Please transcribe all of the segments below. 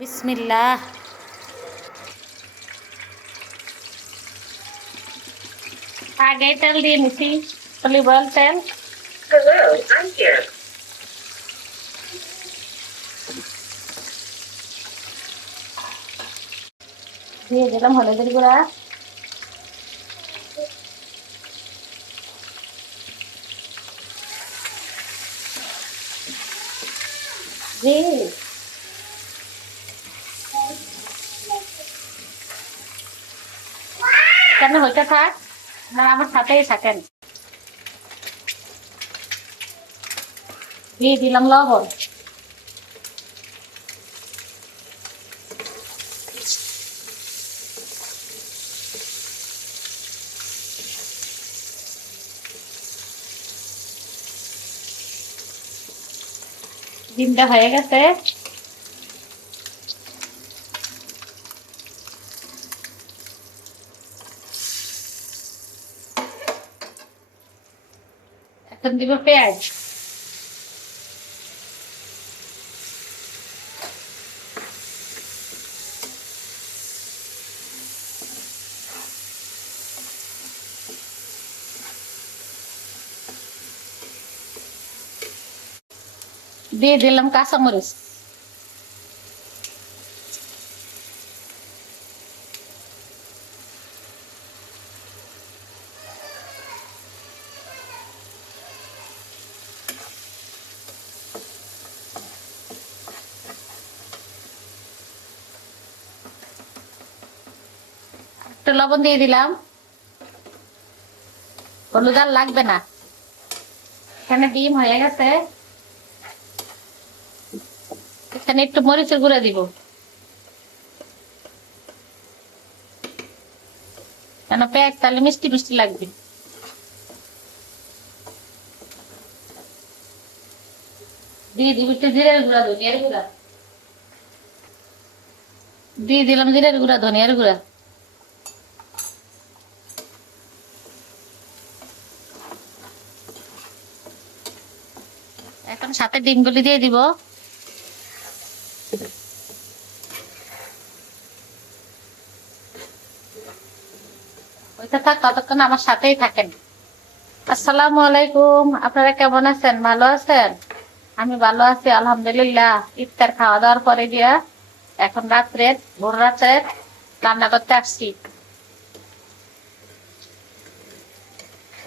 বিসমিল্লাহ। আগে তেল দিয়ে নিছি, অলিভ অয়েল তেল। Hello, I'm here. দিয়ে দিলাম হলুদের গুঁড়া, কেন হইতে থাক না, আমার সাথেই থাকেন। দিয়ে দিলাম লবণ, ডিমটা হয়ে গেছে। এখন দিব পেঁয়াজ, দিয়ে দিলাম কাঁচামরিচ, একটু লবণ দিয়ে দিলাম। হলুদ আর লাগবে না। এখানে ডিম হয়ে গেছে, এখানে একটু মরিচের গুঁড়া দিব, কেন পেঁয়াজ তাহলে মিষ্টি মিষ্টি লাগবে। দিয়ে দিব একটু জিরের গুঁড়া, ধনিয়ার গুঁড়া দিয়ে দিলাম, জিরের গুঁড়া ধনিয়ার গুঁড়া। এখন সাথে ডিমগুলি দিয়ে দিব। ওইটা থাক, ততক্ষণ আমার সাথেই থাকেন। আসসালামু আলাইকুম, আপনারা কেমন আছেন? ভালো আছেন? আমি ভালো আছি আলহামদুলিল্লাহ। ইফতার খাওয়া দাওয়ার পরে দিয়া এখন রাত্রে, ভোর রাত্রে রান্না করতে আসছি।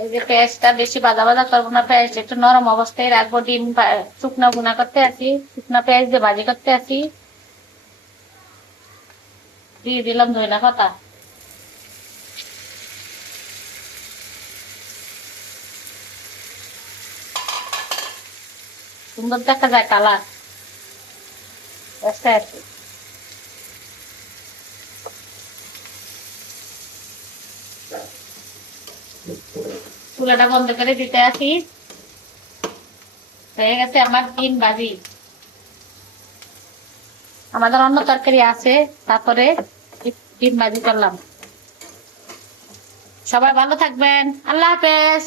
এই যে পেঁয়াজটা বেশি বাজা বাজা করবো না, পেঁয়াজ একটু নরম অবস্থায় রাখবো। ডিম শুকনো ভুনা করতে আসি, শুকনো পেঁয়াজ দিয়ে ভাজি করতে আসি। দিয়ে দিলাম ধনিয়া পাতা, সুন্দর দেখা যায় কালার। চুলাটা বন্ধ করে দিতে আসি। হয়ে গেছে আমার ডিম ভাজি। আমাদের অন্য তরকারি আছে, তারপরে ডিম ভাজি করলাম। সবাই ভালো থাকবেন, আল্লাহ হাফেজ।